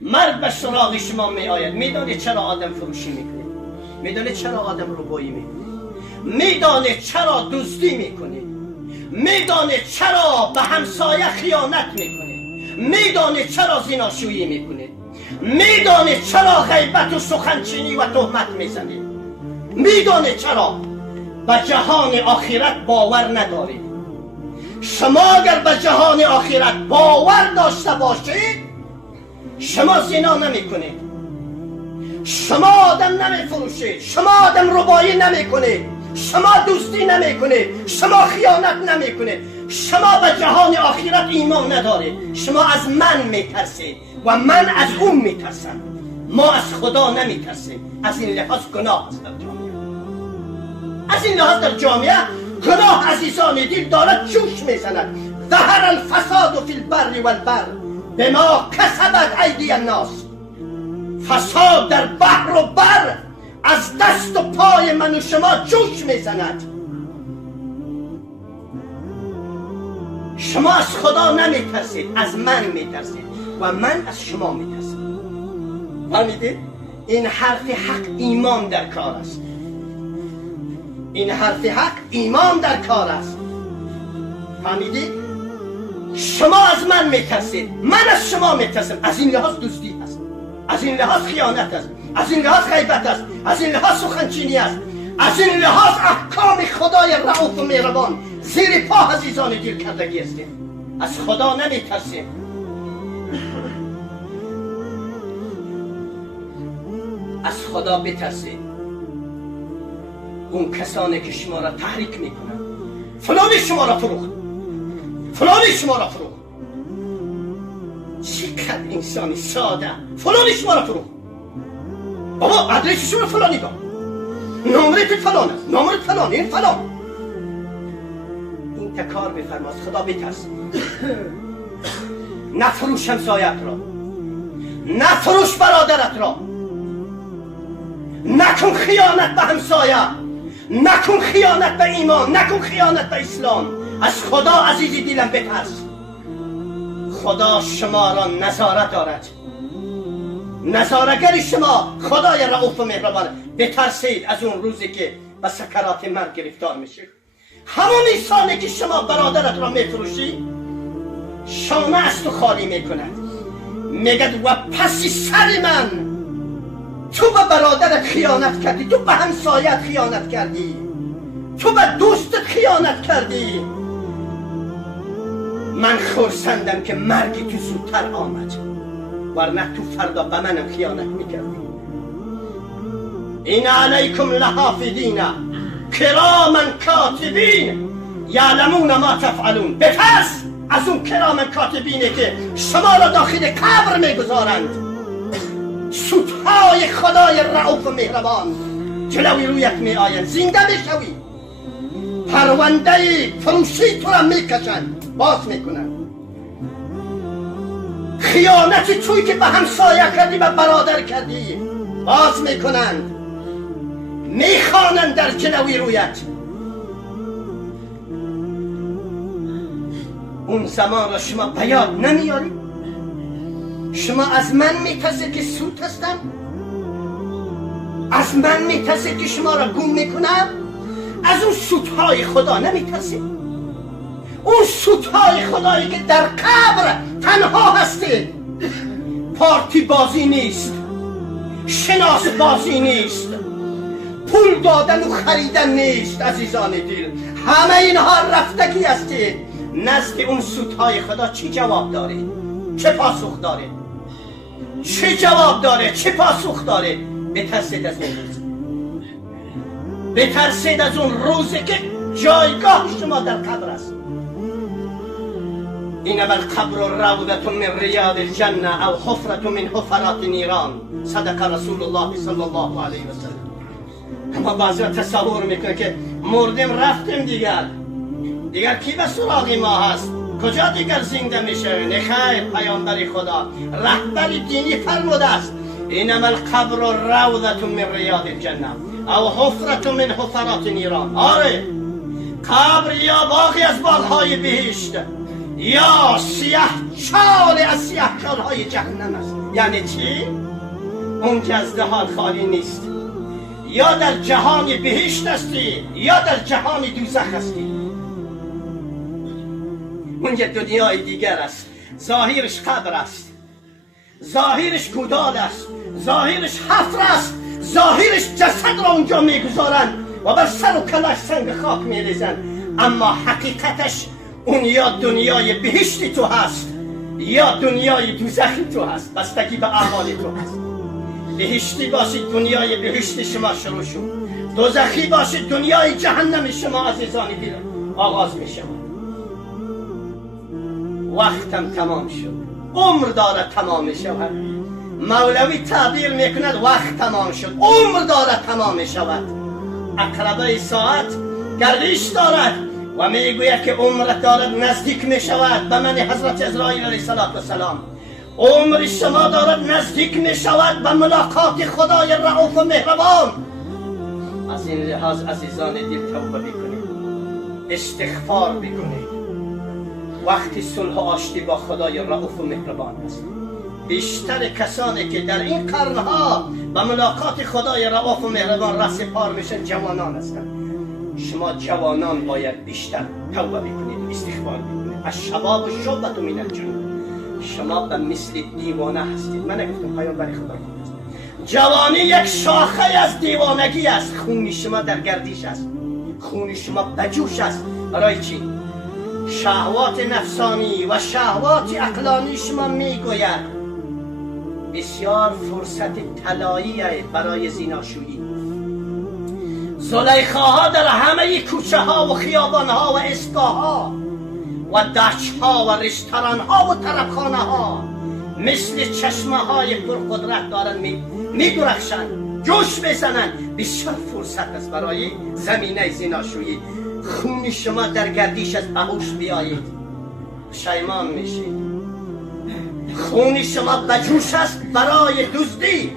مرد به سراغ شما می آید. میدانید چرا آدم فروشی میکنه؟ میدانید چرا آدم ربایی میکنه؟ میدانید چرا دزدی میکنه؟ میدانید چرا به همسایه خیانت میکنه؟ میدانید چرا زناشویی میکنه؟ میدانید چرا غیبت و سخنچینی و تهمت میزنه؟ میدانید چرا به جهان آخرت باور ندارید؟ شما اگر به جهان آخرت باور داشته باشید، شما زنا نمی کنید، شما آدم نمی فروشید، شما آدم ربایی نمی کنید، شما دوستی نمی کنید، شما خیانت نمی کنید، شما به جهان آخرت ایمان ندارید. شما از من می ترسید و من از اون می ترسم. ما از خدا نمی ترسیم. از این لحاظ گناه هست در جامعه. از این لحاظ در جامعه گناه عزیزان دل دارد جوش می زند. ظهر الفساد فی البر والبحر بما کسبت ایدی الناس. فساد در بحر و بر از دست و پای من و شما جوش میزند. شما از خدا نمیترسید، از من میترسید و من از شما میترسم. فهمیدید؟ این حرف حق ایمان در کار است. این حرف حق ایمان در کار است. فهمیدید؟ شما از من میترسید، من از شما میترسم. از این لحاظ دزدی است، از این لحاظ خیانت است، از این لحاظ غیبت است، از این لحاظ سخنچینی است، از این لحاظ احکام خدای رؤوف و مهربان زیر پا عزیزان دل کردگی استیم. از خدا نمیترسیم. از خدا بترسید. اون کسانی که شما را تحریک میکنن، فلانی شما را فروخت، فلانی شما را فروخت، چقدر انسانی ساده، فلانی شما را فروخت، بابا ادرس شما فلانی کن، نمرت فلان است، نمرت فلان، این فلان. این تکار بفرما، از خدا بترس. نفروش همسایت را، نفروش برادرت را، نکن خیانت به همسایه، نکن خیانت به ایمان، نکن خیانت به اسلام. از خدا عزیزی دلم بترس. خدا شما را نظارت دارد، نظارگر شما خدای رؤوف و مهربان. بترسید از اون روزی که به سکرات مرگ گرفتار میشید. همون انسانی که شما برادرت را میفروشی، شانه از تو خالی میکند، میگد و پس سر من تو به برادرت خیانت کردی، تو به همسایت خیانت کردی، تو به دوستت خیانت کردی. من خرسندم که مرگی تو زودتر آمد، ورنه تو فردا به منم خیانت میکردی. این علیکم لحافظین کراما کاتبین یعلمون ما تفعلون. بترس از اون کراما کاتبینه که شما را داخل قبر میگذارند. ستهای خدای رؤوف و مهربان جلوی رویت می آیند. زنده بشوی، پرونده فروشی تو را میکشند، باز میکنند. خیانت توی که به همسایه کردی، به برادر کردی، باز میکنند، میخوانند در جلوی رویت. اون زمان را شما به یاد نمیاری؟ شما از من میترسید که سود هستم؟ از من میترسید که شما را گم میکنم؟ از اون سودهای خدا نمیترسید؟ اون سودهای خدایی که در قبر تنها هستید. پارتی بازی نیست، شناس بازی نیست، پول دادن و خریدن نیست عزیزان دل. همه اینها رفتگی هستید. نزد اون سودهای خدا چی جواب دارید؟ چه پاسخ دارید؟ چه جواب داره؟ چه پاسخ داره؟ بترسید از اون روز، بترسید از اون روزی که جایگاه شما در قبر است. اینما القبر روضة من ریاض الجنه او حفرة من حفرات نیران. صدق رسول الله صلی الله علیه و سلم. اما بعضی تصور میکنه که مردیم رفتیم، دیگر کی به سراغ ما هست؟ کجا دیگر زنده میشه؟ نخیر، پیامبر خدا رهبر دینی فرموده است اینما القبر روضة من ریاض الجنه او حفرة من حفرات نیران. آره، قبر یا باغی از باغهای بهشت یا سیاه چال از سیاه چالهای جهنم است. یعنی چی؟ اون که از دهان خالی نیست. یا در جهان بهشت هستی یا در جهان دوزخ هستی. اون یه دنیای دیگر است. ظاهرش قبر است، ظاهرش کودال است، ظاهرش حفر است، ظاهرش جسد را اونجا میگذارن و بر سر و کلش سنگ خاک میریزن، اما حقیقتش اون یا دنیای بهشتی تو هست یا دنیای دوزخی تو هست، بستگی به اعمال تو هست. بهشتی باشید دنیای بهشت شما شروع شد، دوزخی باشید دنیای جهنم شما عزیزان دل آغاز می شود. وقتم تمام شد، عمر داره تمام می شود. مولوی تعبیر میکند وقت تمام شد، عمر داره تمام می شود. عقربه ساعت گردش دارد و میگوید که عمرت دارد نزدیک می شود به من حضرت عزرائیل علیه السلام. عمر شما دارد نزدیک می شود به ملاقات خدای رؤوف و مهربان. از این لحاظ عزیزان دل توبه بکنید، استغفار بکنید. وقتی صلح و آشتی با خدای رؤوف و مهربان است. بیشتر کسانی که در این قرنها به ملاقات خدای رؤوف و مهربان راه سپار میشن جوانان هستند. شما جوانان باید بیشتر توبه بکنید، استغفار بکنید. الشباب و شعبة من الجنون. شما به مثل دیوانه هستید. من نگفتم پیامبر خدا است. جوانی یک شاخه از دیوانگی است. خون شما در گردش است، خون شما بجوش است. برای چی؟ شهوات نفسانی و شهوات عقلانی شما میگوید بسیار فرصت طلایی برای زیناشویی. زلیخاها در همه کوچه ها و خیابان ها و اسکاه ها و دچ ها و رستوران ها و طربخانه ها مثل چشمه های پرقدرت دارن میدرخشن، جوش بزنن. بسیار فرصت است برای زمینه زیناشویی. خون شما در گردش از بهوش بیایید، پشیمان میشید. خون شما بجوش است برای دزدی،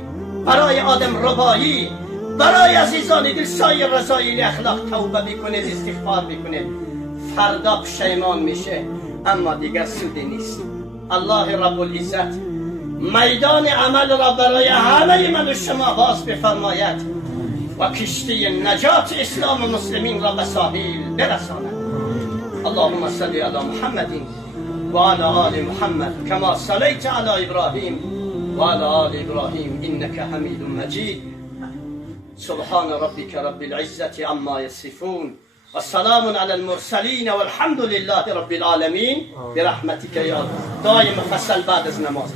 برای آدم ربایی، برای عزیزان دل سایر رضایل اخلاق توبه بکنید، استغفار بکنید. فردا پشیمان میشه اما دیگر سودی نیست. الله رب العزت میدان عمل را برای همه من و شما باز بفرماید و کشتی نجات اسلام و مسلمین را به ساحل برساند. اللهم صل علی محمد و علی آل محمد کما صلیت علی ابراهیم و علی آل ابراهیم انک حمید مجید. سبحان ربک رب العزة عما یصفون و سلام علی المرسلین و الحمد لله رب العالمین برحمتک یا الله. دایم فصل بعد از نماز.